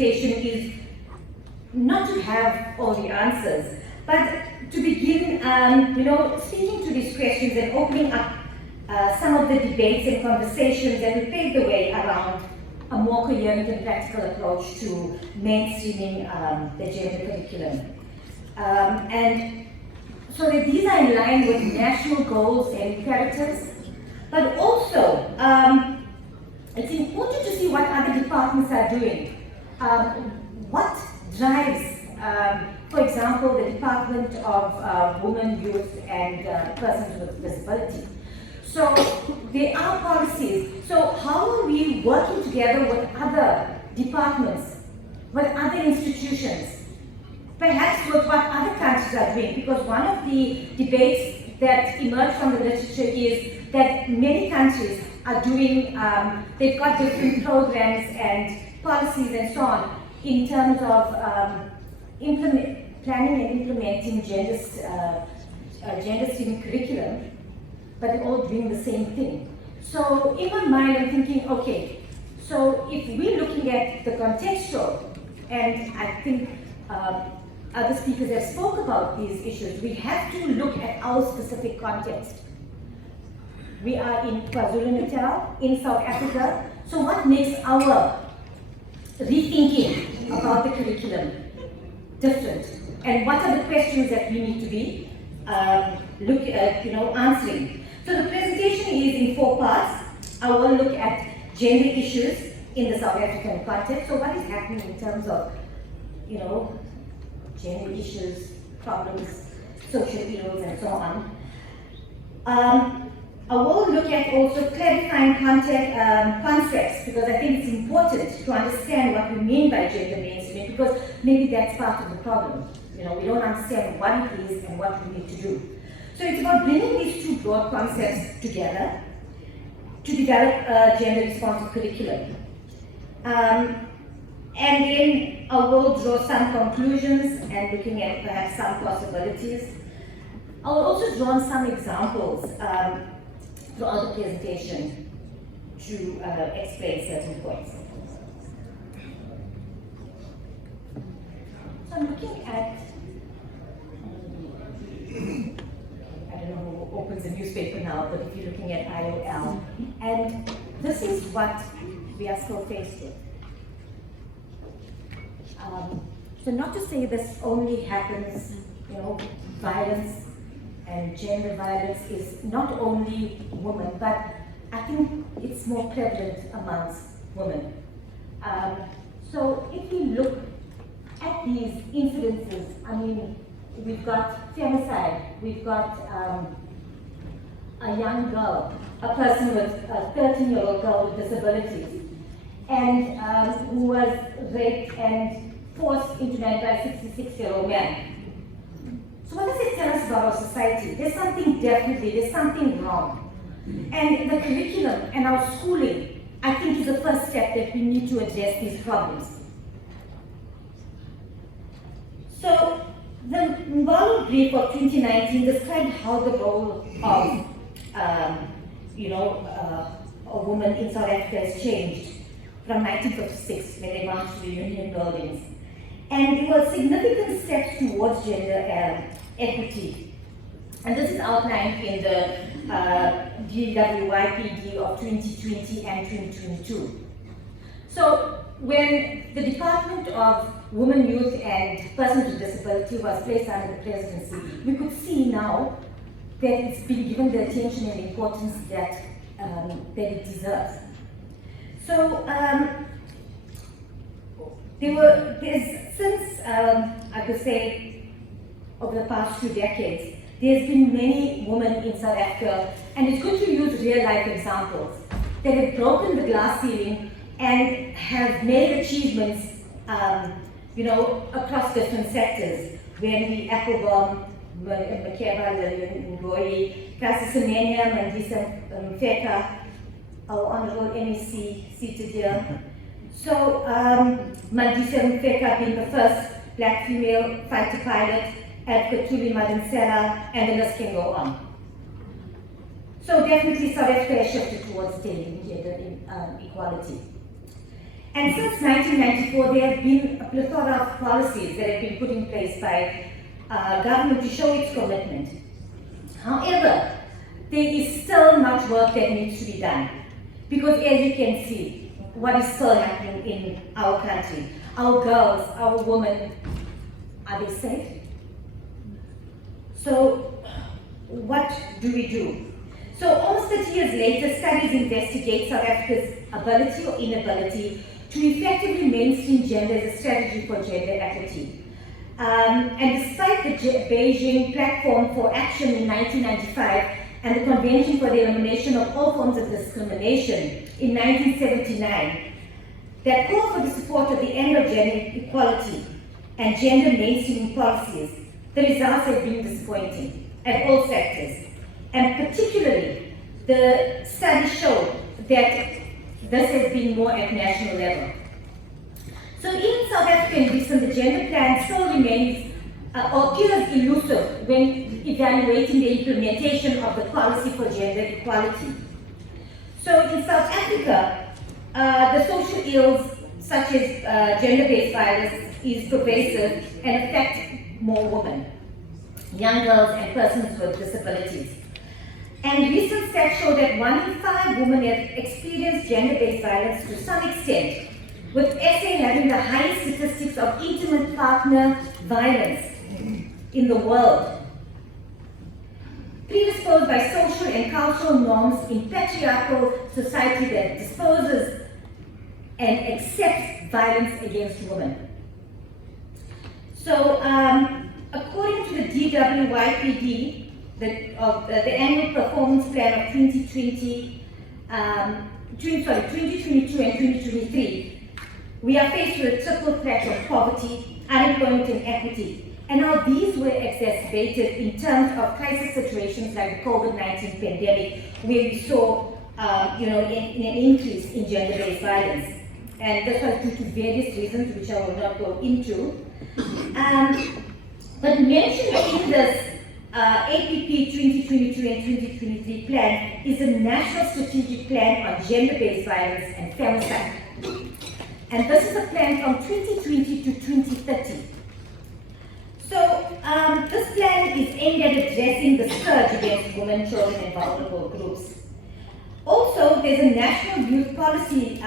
presentation is not to have all the answers, but to begin, speaking to these questions and opening up some of the debates and conversations that will pave the way around a more coherent and practical approach to mainstreaming the gender curriculum. And so that these are in line with national goals and imperatives, but also it's important to see what other departments are doing. What drives, for example, the Department of Women, Youth and Persons with Disability. So there are policies. So how are we working together with other departments, with other institutions, perhaps with what other countries are doing? Because one of the debates that emerged from the literature is that many countries are doing, they've got different programs and policies and so on in terms of planning and implementing gender STEAM curriculum, but they're all doing the same thing. So in my mind, I'm thinking, okay, so if we're looking at the contextual, and I think other speakers have spoke about these issues, we have to look at our specific context. We are in KwaZulu-Natal, in South Africa, so what makes our rethinking about the curriculum different? And what are the questions that we need to be answering? So the presentation is in 4 parts. I will look at gender issues in the South African context. So what is happening in terms of, gender issues, problems, social ills, and so on. I will look at also clarifying concepts, because I think it's important to understand what we mean by gender mainstreaming, because maybe that's part of the problem. We don't understand what it is and what we need to do. So it's about bringing these 2 broad concepts together to develop a gender responsive curriculum. And then I will draw some conclusions and looking at perhaps some possibilities. I will also draw on some examples throughout the presentation to explain certain points. So I'm looking at, I don't know who opens a newspaper now, but if you're looking at IOL, and this is what we are still faced with. So not to say this only happens, violence and gender violence is not only women, but I think it's more prevalent amongst women. So if we look at these incidences, we've got femicide, we've got a young girl, a person with a 13-year-old girl with disabilities, and who was raped and forced into marriage by a 66-year-old man. So what does it tell us about our society? There's something wrong. And the curriculum and our schooling, I think, is the first step that we need to address these problems. So the Mbalo brief of 2019 described how the role of a woman in South Africa has changed from 1956 when they marched to the Union buildings. And there were significant steps towards gender equity. And this is outlined in the WYPD of 2020 and 2022. So when the Department of Women, Youth and Persons with Disability was placed under the presidency, we could see now that it's been given the attention and importance that it deserves. So since I could say over the past 2 decades, there's been many women in South Africa, and it's good to use real life examples that have broken the glass ceiling and have made achievements across different sectors. When the Applebaum, Makeba, Lillian Ngoyi, Semenya, Mandisa Mfeka, our Honorable MEC seated here. So Mandisa Mfeka being the first black female fighter pilot, Advocate Tuli Madinsela, and the list can go on. So definitely South Africa has shifted towards gender equality. And since 1994, there have been a plethora of policies that have been put in place by government to show its commitment. However, there is still much work that needs to be done. Because as you can see, what is still happening in our country, our girls, our women, are they safe? So, what do we do? So almost 30 years later, studies investigate South Africa's ability or inability to effectively mainstream gender as a strategy for gender equity. And despite the Beijing Platform for Action in 1995 and the Convention for the Elimination of All Forms of Discrimination in 1979, that call for the support of the end of gender equality and gender mainstreaming policies, the results have been disappointing at all sectors. And particularly, the study showed that this has been more at national level. So in South Africa in recent, the gender plan still remains or appears elusive when evaluating the implementation of the policy for gender equality. So in South Africa, the social ills such as gender-based violence is pervasive and affect more women, young girls and persons with disabilities. And recent stats show that 1 in 5 women have experienced gender-based violence to some extent, with SA having the highest statistics of intimate partner violence in the world. Predisposed by social and cultural norms in patriarchal society that disposes and accepts violence against women. So, according to the WYPD, the annual performance plan of 2022 and 2023, we are faced with a triple threat of poverty, unemployment and equity. And now these were exacerbated in terms of crisis situations like the COVID-19 pandemic, where we saw an increase in gender-based violence. And this was due to various reasons, which I will not go into. But mentioned in this APP 2022 and 2023 plan is a national strategic plan on gender-based violence and femicide. And this is a plan from 2020 to 2030. So this plan is aimed at addressing the surge against women, children, and vulnerable groups. Also, there's a national youth policy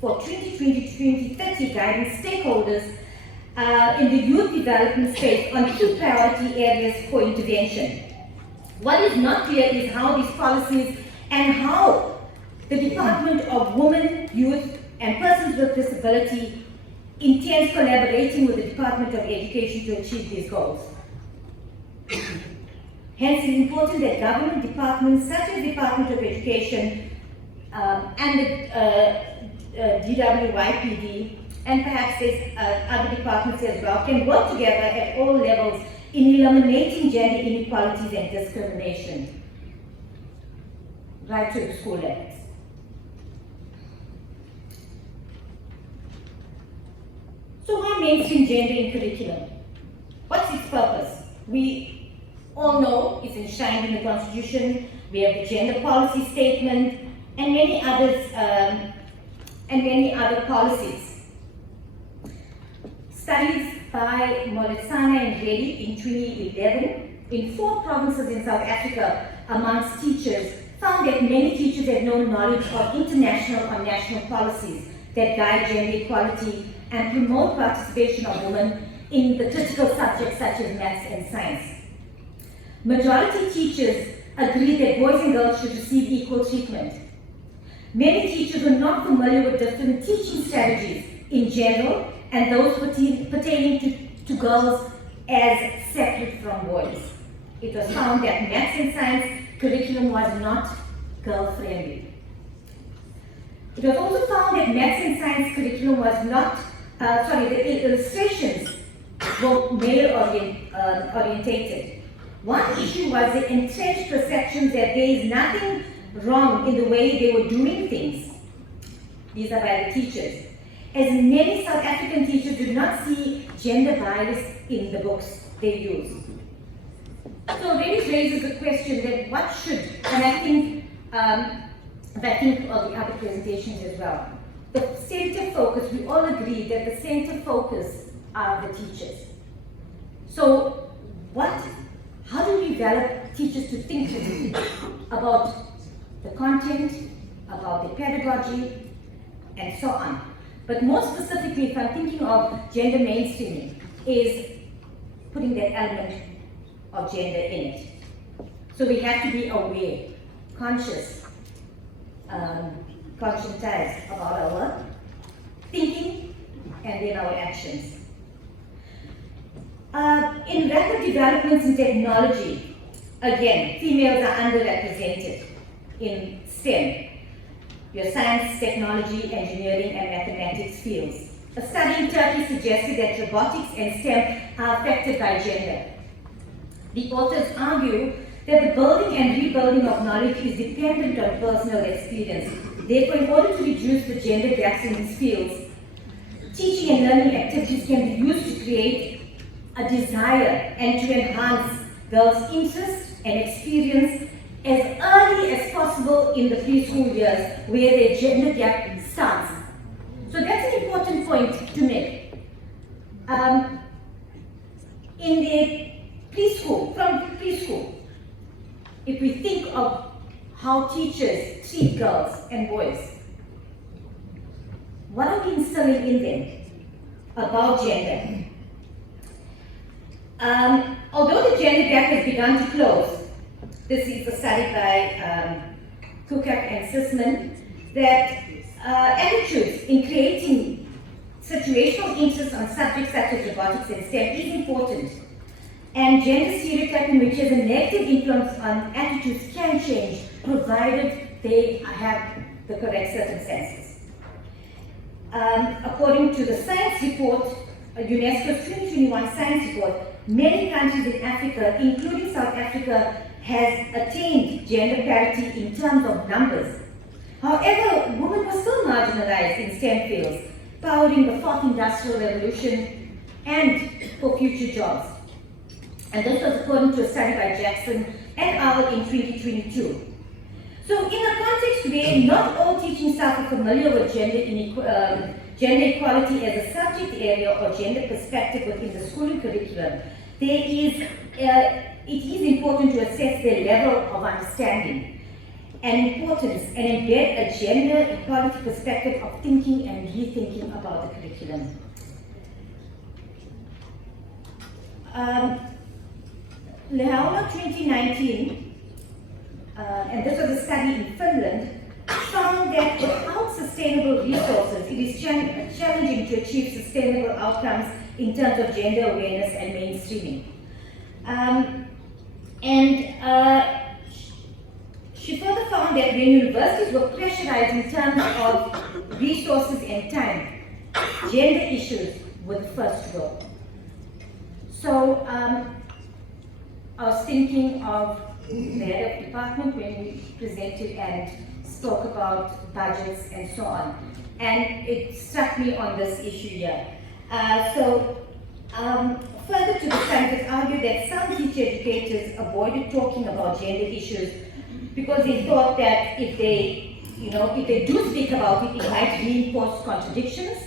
for 2020 to 2030 guiding stakeholders in the youth development space on 2 priority areas for intervention. What is not clear is how these policies and how the Department of Women, Youth, and Persons with Disability intends collaborating with the Department of Education to achieve these goals. Hence, it is important that government departments such as the Department of Education and the WYPD, and perhaps there's other departments as well, can work together at all levels in eliminating gender inequalities and discrimination, right to the school levels. So why mainstream gender in curriculum? What's its purpose? We all know it's enshrined in the Constitution. We have the gender policy statement and many others, and many other policies. Studies by Moletsana and Reddy in 2011 in 4 provinces in South Africa amongst teachers found that many teachers had no knowledge of international or national policies that guide gender equality and promote participation of women in the critical subjects such as maths and science. Majority teachers agreed that boys and girls should receive equal treatment. Many teachers were not familiar with different teaching strategies in general and those pertaining to girls as separate from boys. It was found that maths and science curriculum was not girl-friendly. It was also found that maths and science curriculum was not, the illustrations were male-orientated. One issue was the entrenched perception that there is nothing wrong in the way they were doing things. These are by the teachers. As many South African teachers did not see gender bias in the books they use. So this raises the question that what should, and I think of the other presentations as well, the center focus, we all agree that the center focus are the teachers. So how do we develop teachers to think critically about the content, about the pedagogy, and so on? But more specifically, if I'm thinking of gender mainstreaming, is putting that element of gender in it. So we have to be aware, conscious, conscientized about our thinking and then our actions. In rapid developments in technology, again, females are underrepresented in STEM, your science, technology, engineering, and mathematics fields. A study in Turkey suggested that robotics and STEM are affected by gender. The authors argue that the building and rebuilding of knowledge is dependent on personal experience. Therefore, in order to reduce the gender gaps in these fields, teaching and learning activities can be used to create a desire and to enhance girls' interest and experience as early as possible in the preschool years where their gender gap starts. So that's an important point to make. In the preschool, from preschool, if we think of how teachers treat girls and boys, what are we instilling in them about gender? Although the gender gap has begun to close, this is a study by Kukak and Sisman, that attitudes in creating situational interest on subjects such as robotics and STEM is important. And gender stereotyping, which has a negative influence on attitudes, can change, provided they have the correct circumstances. According to the science report, UNESCO's 2021 science report, many countries in Africa, including South Africa, has attained gender parity in terms of numbers. However, women were still marginalized in STEM fields, powering the fourth industrial revolution and for future jobs. And this was according to a study by Jackson et al. In 2022. So in a context where not all teaching staff are familiar with gender equality as a subject area or gender perspective within the schooling curriculum, it is important to assess their level of understanding and importance and embed a gender equality perspective of thinking and rethinking about the curriculum. Lehaula 2019, and this was a study in Finland, found that without sustainable resources, it is challenging to achieve sustainable outcomes in terms of gender awareness and mainstreaming. She further found that when universities were pressurized in terms of resources and time, gender issues were the first to go. So I was thinking of the head of department when we presented and spoke about budgets and so on. And it struck me on this issue here. Further to the scientists argue that some teacher educators avoided talking about gender issues because they thought that if they do speak about it, it might reinforce contradictions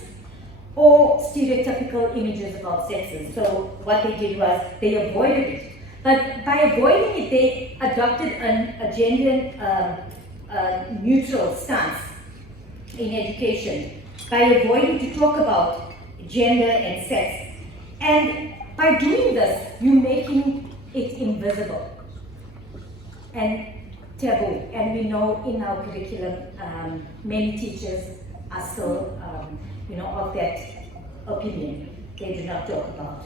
or stereotypical images about sexes. So what they did was they avoided it. But by avoiding it, they adopted a gender neutral stance in education by avoiding to talk about gender and sex. And by doing this, you're making it invisible and taboo. And we know in our curriculum, many teachers are still, of that opinion. They do not talk about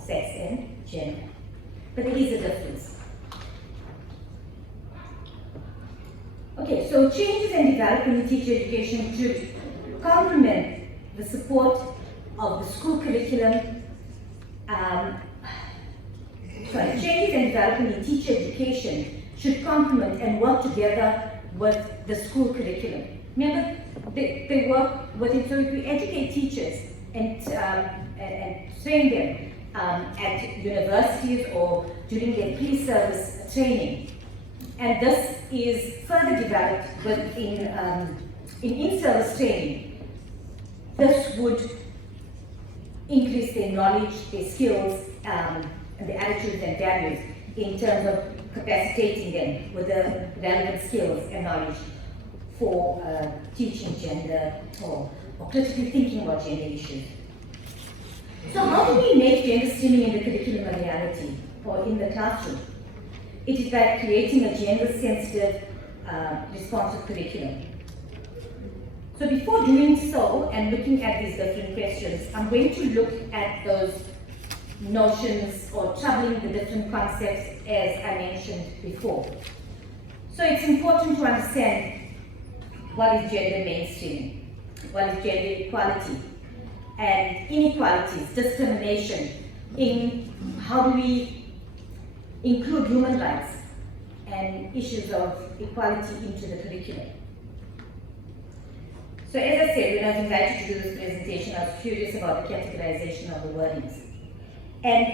sex and gender. But there is a difference. Okay, so changes and development in teacher education should complement the support of the school curriculum. Changes and development in teacher education should complement and work together with the school curriculum. Remember, they work with it. So if we educate teachers and train them at universities or during their pre-service training, and this is further developed in in-service training, this would increase their knowledge, their skills, and their attitudes and values in terms of capacitating them with the relevant skills and knowledge for teaching gender or critically thinking about gender issues. So how do we make gender streaming in the curriculum a reality or in the classroom? It is by creating a gender-sensitive, responsive curriculum. So before doing so and looking at these different questions, I'm going to look at those notions or troubling the different concepts as I mentioned before. So it's important to understand what is gender mainstreaming, what is gender equality, and inequalities, discrimination, in how do we include human rights and issues of equality into the curriculum. So as I said, when I was invited to do this presentation, I was curious about the categorization of the wordings. And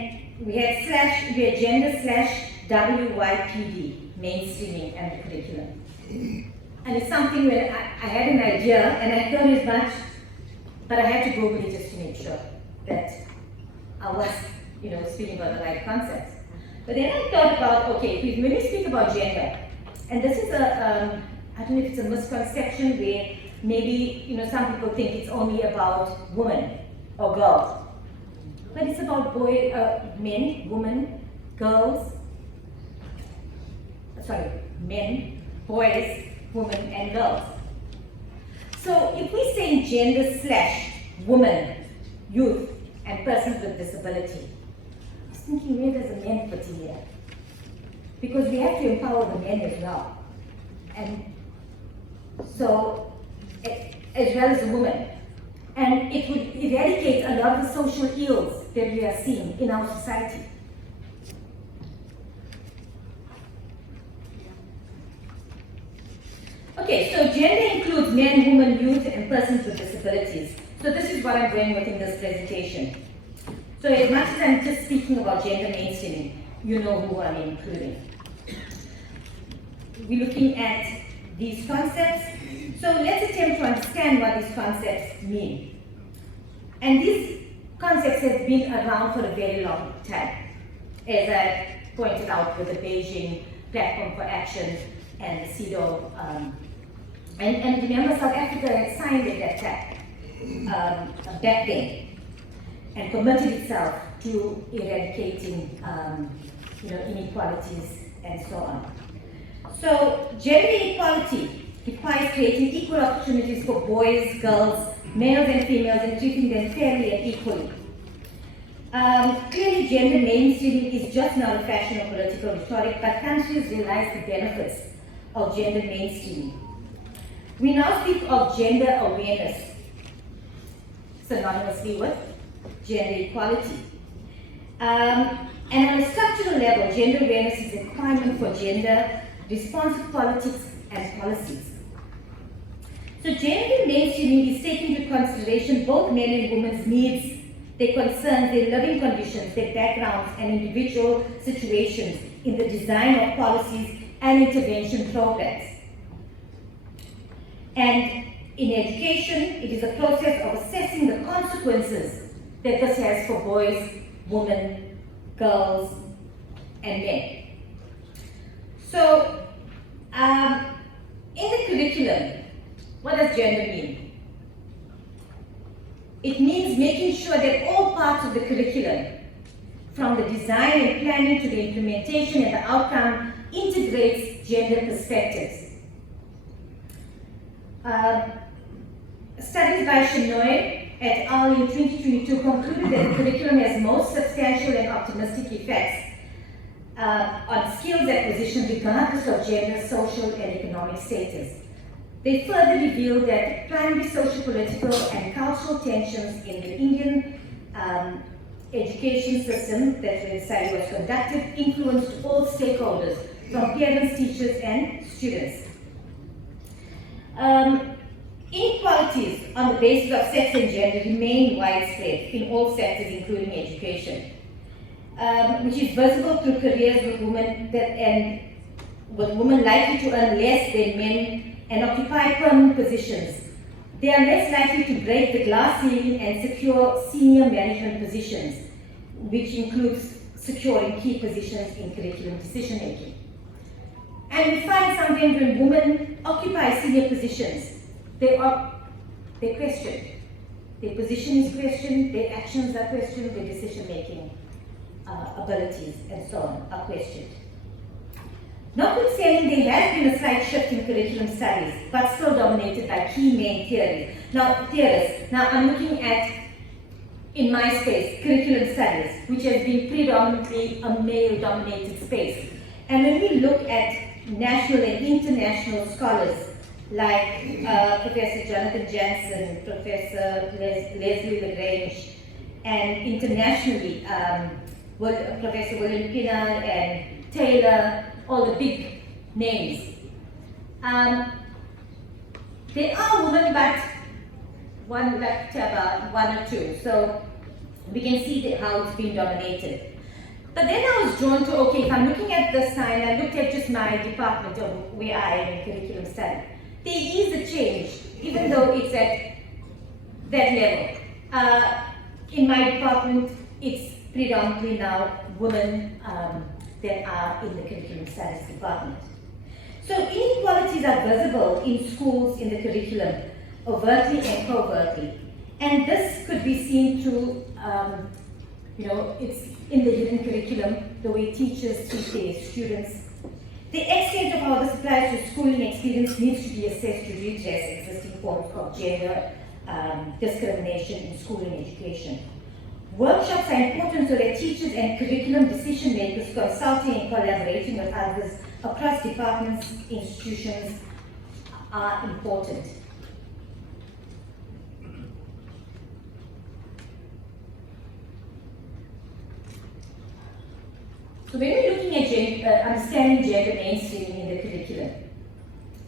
we had gender/WYPD, mainstreaming and the curriculum. And it's something where I had an idea and I thought as much, but I had to Google it just to make sure that I was, speaking about the right concepts. But then I thought about, okay, when we speak about gender, and this is I don't know if it's a misconception where maybe, some people think it's only about women or girls. But it's about men, women, girls, men, boys, women, and girls. So if we say gender/women, youth, and persons with disability, I was thinking, where does the men fit in here? Because we have to empower the men as well. And so, as well as the women. And it would eradicate a lot of the social ills that we are seeing in our society. Okay, so gender includes men, women, youth, and persons with disabilities. So this is what I'm going with in this presentation. So as much as I'm just speaking about gender mainstreaming, you know who I'm including. We're looking at these concepts. So let's attempt to understand what these concepts mean. And these concepts have been around for a very long time, as I pointed out with the Beijing Platform for Action and the CEDAW. And remember, South Africa had signed it at that back then and committed itself to eradicating inequalities and so on. So gender equality requires creating equal opportunities for boys, girls, males and females, and treating them fairly and equally. Clearly, gender mainstreaming is just not a fashion or political rhetoric, but countries realize the benefits of gender mainstreaming. We now speak of gender awareness, synonymously with gender equality. And on a structural level, gender awareness is a requirement for gender-responsive politics and policies. So gender mainstreaming is taking into consideration both men and women's needs, their concerns, their living conditions, their backgrounds, and individual situations in the design of policies and intervention programs. And in education, it is a process of assessing the consequences that this has for boys, women, girls, and men. So, in the curriculum, what does gender mean? It means making sure that all parts of the curriculum, from the design and planning to the implementation and the outcome, integrates gender perspectives. Studies by Shenoy et al. In 2022 concluded that the curriculum has most substantial and optimistic effects on skills acquisition regardless of gender, social, and economic status. They further revealed that primary social, political, and cultural tensions in the Indian education system that the study was conducted influenced all stakeholders, from parents, teachers, and students. Inequalities on the basis of sex and gender remain widespread in all sectors, including education, which is visible through careers with women likely to earn less than men and occupy permanent positions they are less likely to break the glass ceiling and secure senior management positions, which includes securing key positions in curriculum decision making. And we find sometimes when women occupy senior positions, they're questioned. Their position is questioned, their actions are questioned, their decision making abilities and so on are questioned. Notwithstanding, there has been a slight shift in curriculum studies, but still dominated by key main theories. Now I'm looking at, in my space, curriculum studies, which has been predominantly a male-dominated space. And when we look at national and international scholars, like Professor Jonathan Jansen, Professor Leslie Lagrange, and internationally, Professor William Pinner and Taylor, all the big names. There are women, but one or two, so we can see how it's been dominated. But then I was drawn to, okay, if I'm looking at this time, I looked at just my department of where I am in curriculum study. There is a change, even though it's at that level. In my department, it's predominantly now women that are in the curriculum studies department. So inequalities are visible in schools, in the curriculum, overtly and covertly. And this could be seen through, it's in the hidden curriculum, the way teachers treat their students. The extent of how this applies to schooling experience needs to be assessed to redress existing forms of gender discrimination in schooling education. Workshops are important so that teachers and curriculum decision makers consulting and collaborating with others across departments, institutions are important. So when we're looking at understanding gender mainstreaming in the curriculum,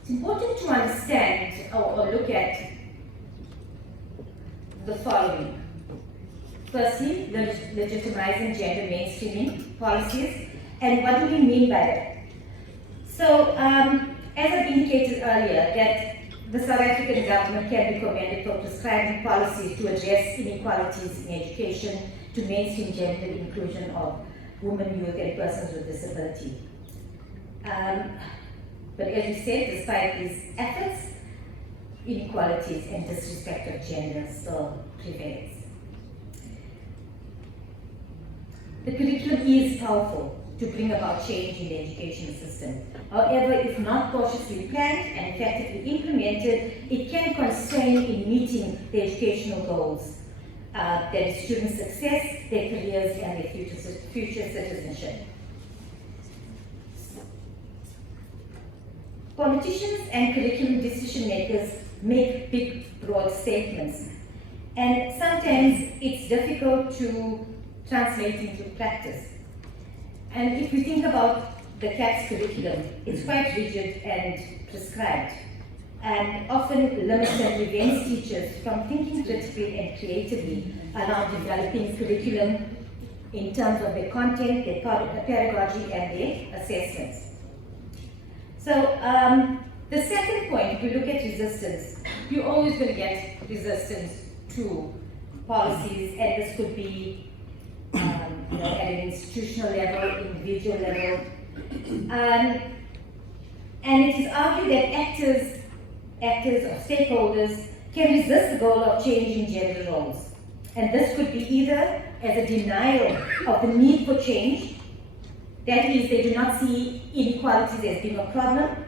it's important to understand or look at the following. Firstly, legitimizing gender mainstreaming policies, and what do we mean by that? So, as I've indicated earlier, that the South African government can be commended for prescribing policies to address inequalities in education, to mainstream gender inclusion of women, youth, and persons with disability. But as we said, despite these efforts, inequalities and disrespect of gender still prevails. The curriculum is powerful to bring about change in the education system. However, if not cautiously planned and effectively implemented, it can constrain in meeting the educational goals, their student success, their careers, and their future citizenship. Politicians and curriculum decision makers make big, broad statements, and sometimes it's difficult to translate into practice. And if we think about the CATS curriculum, it's quite rigid and prescribed, and often limits and prevents teachers from thinking critically and creatively around developing curriculum in terms of their content, their pedagogy, and their assessments. So the second point, if you look at resistance, you're always going to get resistance to policies, and this could be at an institutional level, individual level. And it is argued that actors or stakeholders can resist the goal of changing gender roles. And this could be either as a denial of the need for change, that is, they do not see inequalities as being a problem,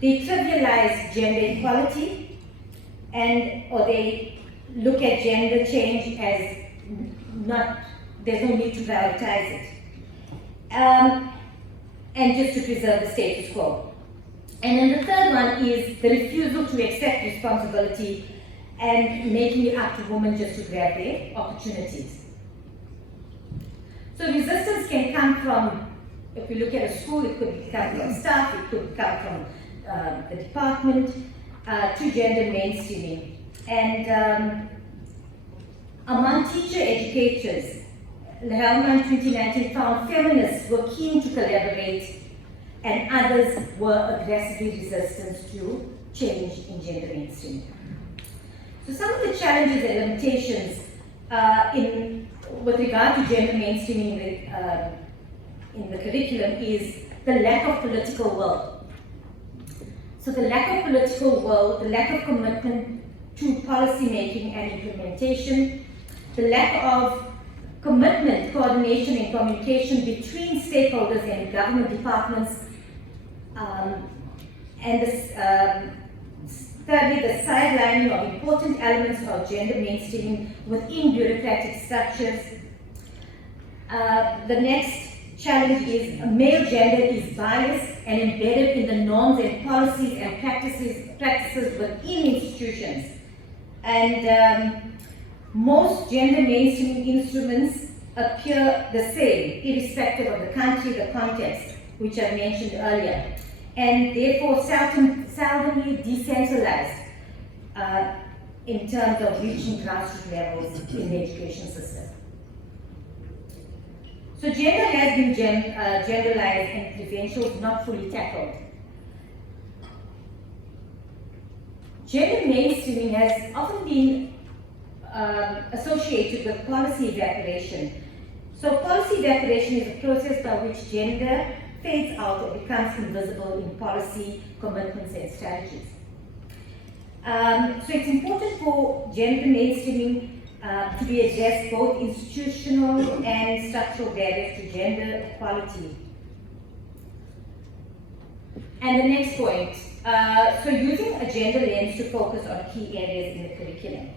they trivialize gender equality, or they look at gender change as there's no need to prioritize it, and just to preserve the status quo. And then the third one is the refusal to accept responsibility and making it up to women just to grab their opportunities. So resistance can come from, if we look at a school, it could come from staff, it could come from the department, to gender mainstreaming. And among teacher educators, Helman 2019 found feminists were keen to collaborate and others were aggressively resistant to change in gender mainstreaming. So some of the challenges and limitations with regard to gender mainstreaming in the curriculum is the lack of political will. So the lack of political will, the lack of commitment to policy making and implementation, the lack of commitment, coordination and communication between stakeholders and government departments, and thirdly, the sidelining of important elements of gender mainstreaming within bureaucratic structures. The next challenge is male gender is biased and embedded in the norms and policies and practices within institutions. And most gender mainstreaming instruments appear the same, irrespective of the country, the context, which I mentioned earlier, and therefore seldomly decentralized in terms of reaching grassroots levels in the education system. So gender has been generalized and credentials not fully tackled. Gender mainstreaming has often been associated with policy evaporation. So policy evaporation is a process by which gender fades out or becomes invisible in policy, commitments and strategies. So it's important for gender mainstreaming to be addressed both institutional and structural barriers to gender equality. And the next point, so using a gender lens to focus on key areas in the curriculum.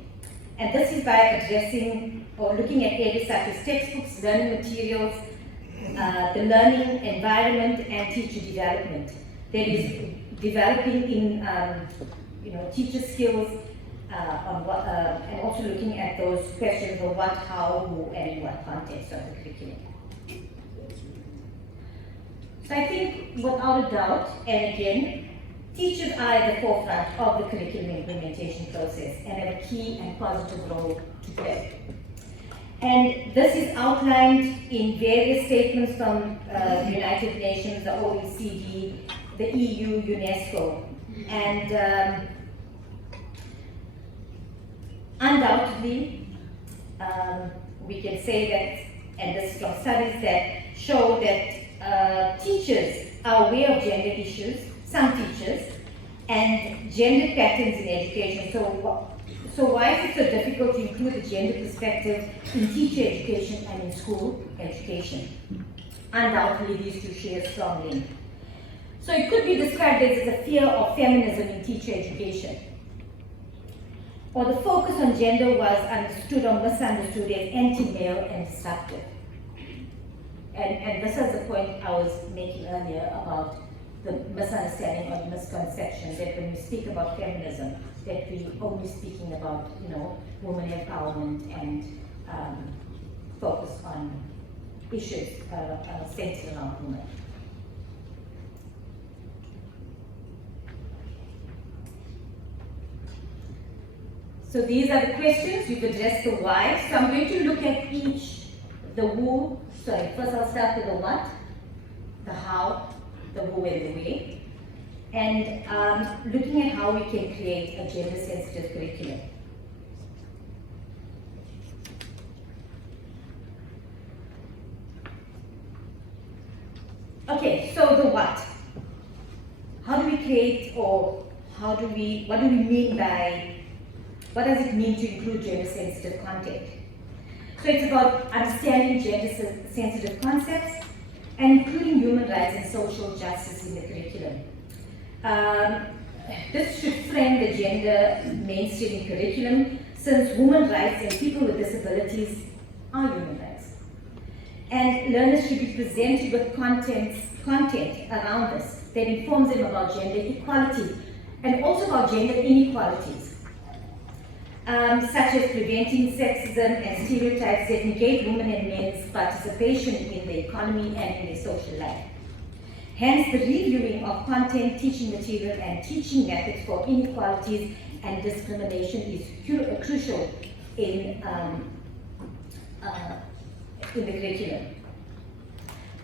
And this is by addressing or looking at areas such as textbooks, learning materials, the learning environment and teacher development. There is developing in teacher skills and also looking at those questions of what, how, who, and in what context of the curriculum. So I think without a doubt, and again, teachers are at the forefront of the curriculum implementation process and have a key and positive role to play. And this is outlined in various statements from the United Nations, the OECD, the EU, UNESCO. And undoubtedly, we can say that, and this is from studies that show that teachers are aware of gender issues, some teachers, and gender patterns in education. So why is it so difficult to include the gender perspective in teacher education and in school education? Undoubtedly, these two share a strong link. So it could be described as a fear of feminism in teacher education. Or the focus on gender was understood or misunderstood as anti-male and disruptive. And this is the point I was making earlier about the misunderstanding or the misconception that when we speak about feminism, that we only speaking about, women empowerment and focus on issues centered around women. So these are the questions. We've addressed the why. So I'm going to look at each, the who, first I'll start with the what, the how, the who and the way, and looking at how we can create a gender-sensitive curriculum. Okay, so the what. How do we create, or what do we mean by, what does it mean to include gender-sensitive content? So it's about understanding gender-sensitive concepts and including human rights and social justice in the curriculum. This should frame the gender mainstreaming curriculum, since women's rights and people with disabilities are human rights. And learners should be presented with content around this that informs them about gender equality and also about gender inequalities. Such as preventing sexism and stereotypes that negate women and men's participation in the economy and in their social life. Hence, the reviewing of content, teaching material, and teaching methods for inequalities and discrimination is crucial in the curriculum.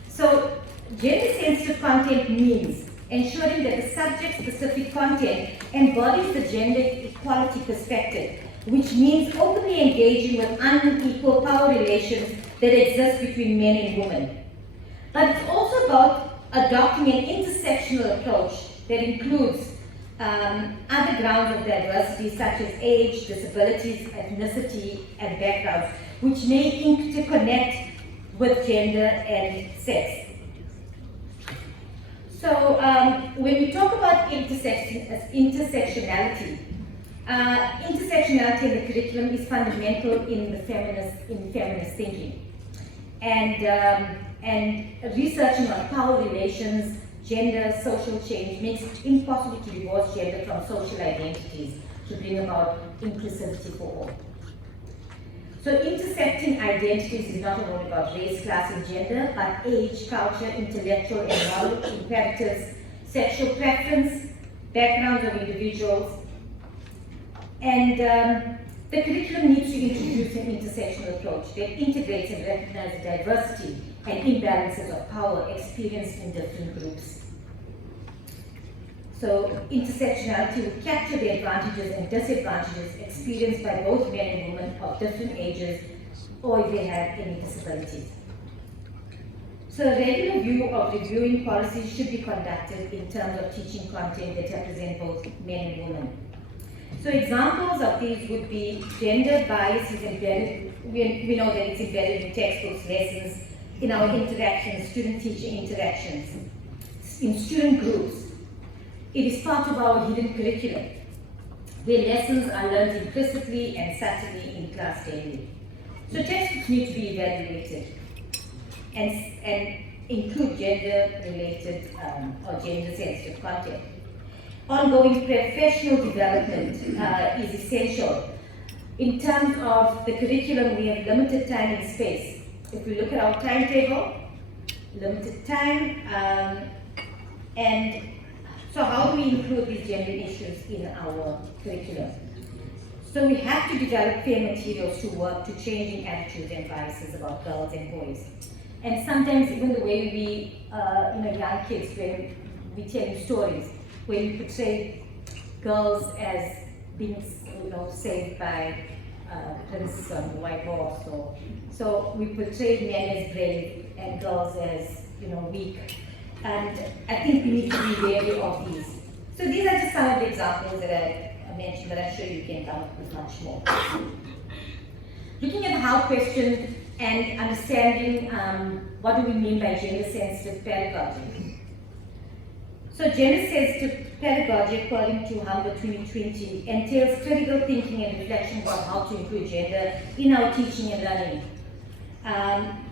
So, gender-sensitive content means ensuring that the subject-specific content embodies the gender equality perspective, which means openly engaging with unequal power relations that exist between men and women. But it's also about adopting an intersectional approach that includes other grounds of diversity such as age, disabilities, ethnicity, and backgrounds, which may interconnect with gender and sex. So when we talk about intersectionality, intersectionality in the curriculum is fundamental in feminist thinking. And researching on power relations, gender, social change makes it impossible to divorce gender from social identities to bring about inclusivity for all. So intersecting identities is not only about race, class, and gender, but age, culture, intellectual and moral imperatives, sexual preference, backgrounds of individuals. And the curriculum needs to introduce an intersectional approach that integrates and recognizes diversity and imbalances of power experienced in different groups. So intersectionality will capture the advantages and disadvantages experienced by both men and women of different ages, or if they have any disabilities. So a regular view of reviewing policies should be conducted in terms of teaching content that represent both men and women. So examples of these would be gender bias is embedded, we know that it's embedded in textbooks, lessons, in our interactions, student-teacher interactions, in student groups. It is part of our hidden curriculum, where lessons are learned implicitly and subtly in class daily. So textbooks need to be evaluated and include gender-related or gender-sensitive content. Ongoing professional development is essential. In terms of the curriculum, we have limited time and space. If we look at our timetable, limited time, and so how do we include these gender issues in our curriculum? So we have to develop fair materials to work to changing attitudes and biases about girls and boys. And sometimes even the way we, young kids, when we tell stories, where we portray girls as being, saved by Prince on the white horse. So we portray men as brave and girls as, weak. And I think we need to be wary of these. So these are just some of the examples that I mentioned, but I'm sure you can come up with much more. Looking at how question and understanding what do we mean by gender-sensitive pedagogy. So gender-sensitive pedagogy, according to Humber 2020, entails critical thinking and reflection about how to include gender in our teaching and learning.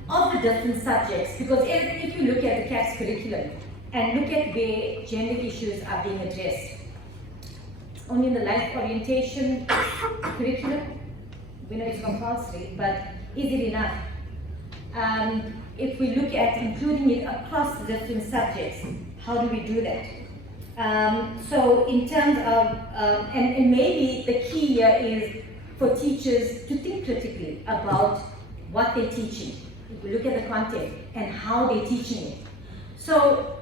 Of the different subjects, because if you look at the CAPS curriculum and look at where gender issues are being addressed, only in the life orientation curriculum, we know it's compulsory, but is it enough? If we look at including it across the different subjects, how do we do that? So in terms of, and maybe the key here is for teachers to think critically about what they're teaching. If we look at the content and how they're teaching it. So,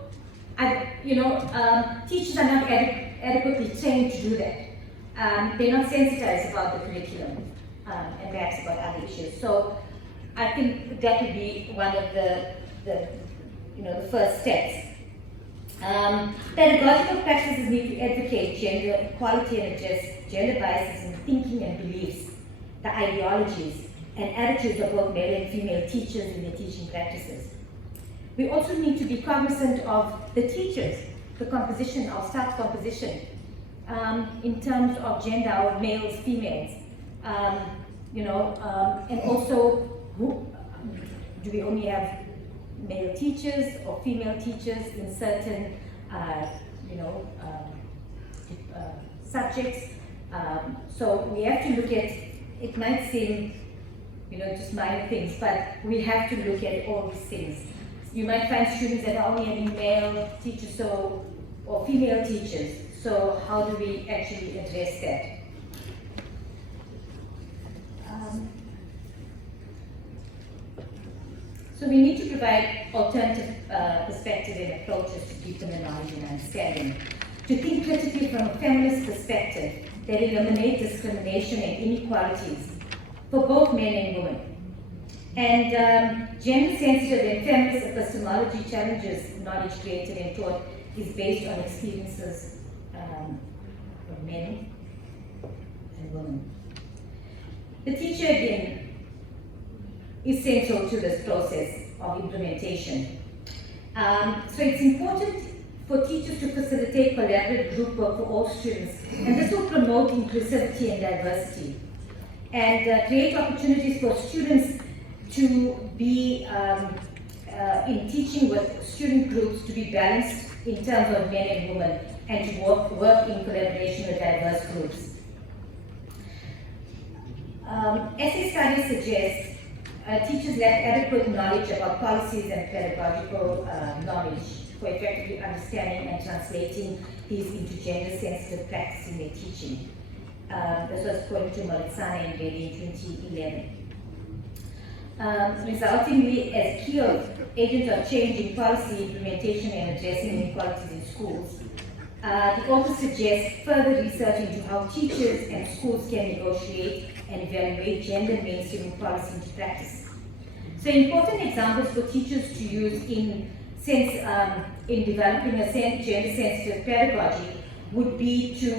teachers are not adequately trained to do that. They're not sensitized about the curriculum and perhaps about other issues. So, I think that would be one of the first steps. Pedagogical practices need to advocate gender equality and address gender biases in thinking and beliefs, the ideologies, and attitudes of both male and female teachers in their teaching practices. We also need to be cognizant of the teachers, the composition of staff composition, in terms of gender, of males, females, and also do we only have male teachers or female teachers in certain, subjects. So we have to look at, it might seem just minor things, but we have to look at all these things. You might find students that are only having male teachers or female teachers. So how do we actually address that? So we need to provide alternative perspective and approaches to deepen the knowledge and understanding. To think critically from a feminist perspective that eliminate discrimination and inequalities for both men and women. And gender-sensitive and feminist epistemology challenges knowledge created and taught is based on experiences of men and women. The teacher, again, is central to this process of implementation. So it's important for teachers to facilitate collaborative group work for all students, and this will promote inclusivity and diversity, and create opportunities for students to be in teaching with student groups to be balanced in terms of men and women, and to work in collaboration with diverse groups. Essay studies suggest teachers lack adequate knowledge about policies and pedagogical knowledge for effectively understanding and translating these into gender-sensitive practice in their teaching. This was according to Molitsana and Reddy in 2011. Resultingly, as key agents of change in policy implementation and addressing inequalities in schools, the author suggests further research into how teachers and schools can negotiate and evaluate gender mainstreaming policy into practice. So important examples for teachers to use in developing a gender-sensitive pedagogy would be to,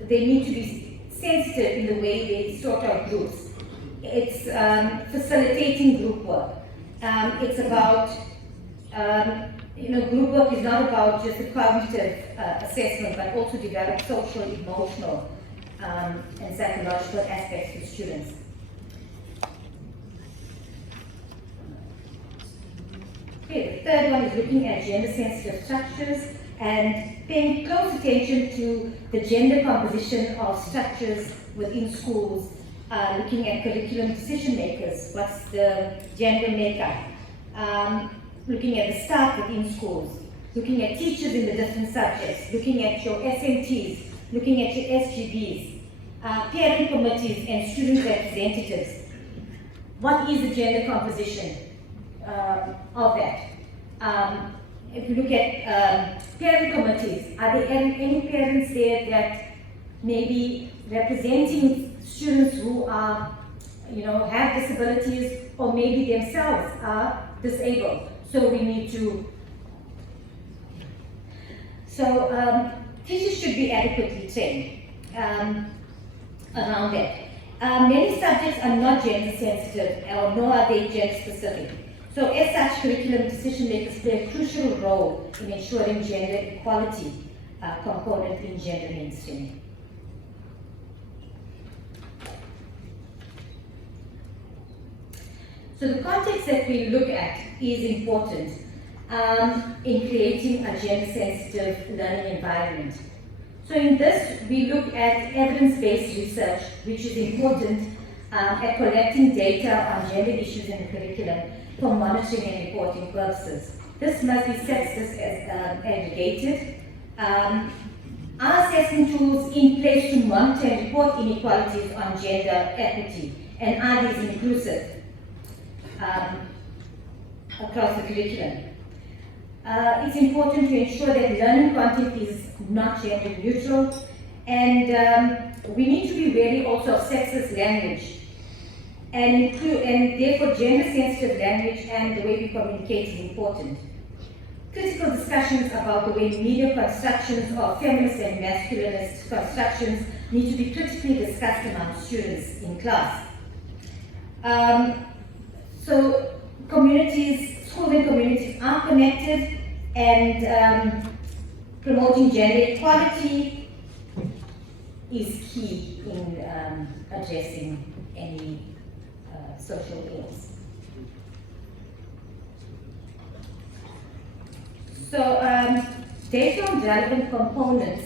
they need to be sensitive in the way they sort out groups. It's facilitating group work. It's about, group work is not about just a cognitive assessment, but also develop social, emotional, and psychological aspects for students. Okay, the third one is looking at gender-sensitive structures and paying close attention to the gender composition of structures within schools, looking at curriculum decision makers, what's the gender makeup, looking at the staff within schools, looking at teachers in the different subjects, looking at your SMTs, looking at your SGBs, parent committees and student representatives. What is the gender composition of that? If you look at parent committees, are there any parents there that may be representing students who are, have disabilities or maybe themselves are disabled? So we need to, teachers should be adequately trained around that. Many subjects are not gender sensitive or nor are they gender specific. So as such, curriculum decision makers play a crucial role in ensuring gender equality component in gender mainstreaming. So the context that we look at is important in creating a gender-sensitive learning environment. So in this, we look at evidence-based research, which is important at collecting data on gender issues in the curriculum for monitoring and reporting purposes. This must be sexist as aggregated. Are assessment tools in place to monitor and report inequalities on gender equity, and are these inclusive across the curriculum? It's important to ensure that learning content is not gender neutral, and we need to be wary also of sexist language, and therefore gender-sensitive language and the way we communicate is important. Critical discussions about the way media constructions or feminist and masculinist constructions need to be critically discussed among students in class. So communities, schools and communities are connected, and promoting gender equality is key in addressing any social ills. So data on relevant components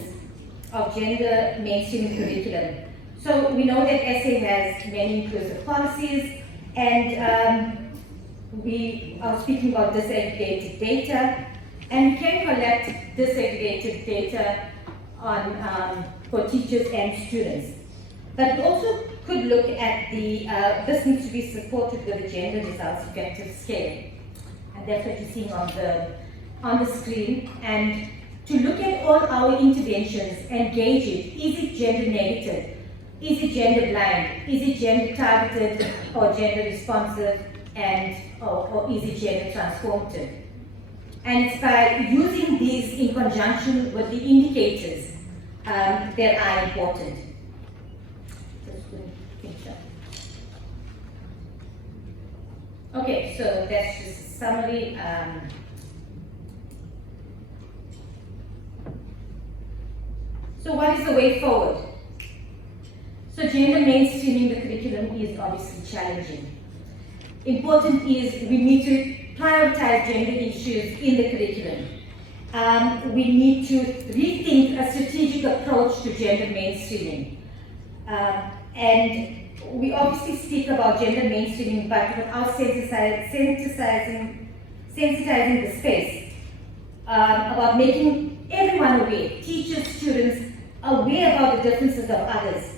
of gender mainstreaming curriculum. So we know that SA has many inclusive policies, and we are speaking about disaggregated data, and we can collect disaggregated data on for teachers and students. But we also could look at the, this needs to be supported with a gender results effective scale. And that's what you're seeing on the screen, and to look at all our interventions and gauge it. Is it gender negative? Is it gender blind? Is it gender targeted or gender responsive? Or is it gender transformative? And it's by using these in conjunction with the indicators that are important. Okay, so that's just a summary. So what is the way forward? So gender mainstreaming the curriculum is obviously challenging. Important is we need to prioritize gender issues in the curriculum. We need to rethink a strategic approach to gender mainstreaming. And we obviously speak about gender mainstreaming, but without sensitizing the space, about making everyone aware, teachers, students, aware about the differences of others.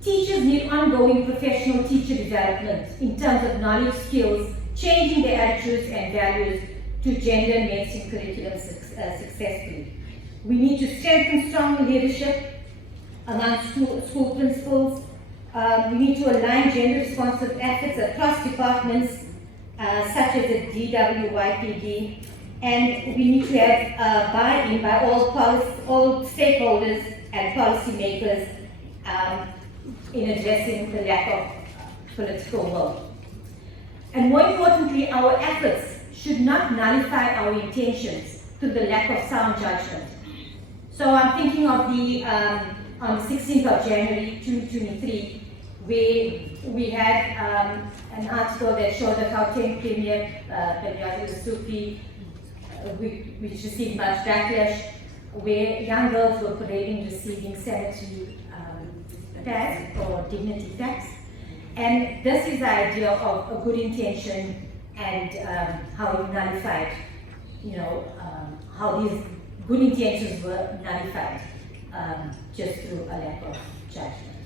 Teachers need ongoing professional teacher development in terms of knowledge, skills, changing their attitudes and values to gender mainstream curriculum successfully. We need to strengthen strong leadership among school principals. We need to align gender responsive efforts across departments, such as the WYPD, and we need to have buy-in by all stakeholders and policymakers in addressing the lack of political will. And more importantly, our efforts should not nullify our intentions through the lack of sound judgment. So I'm thinking of the on the 16th of January 2023, where we had an article that showed us how 10 Premier Pryah Sufi, which received much backlash, where young girls were parading receiving sanitary tags or dignity tags. And this is the idea of a good intention and how it nullified, how these good intentions were nullified just through a lack of judgment.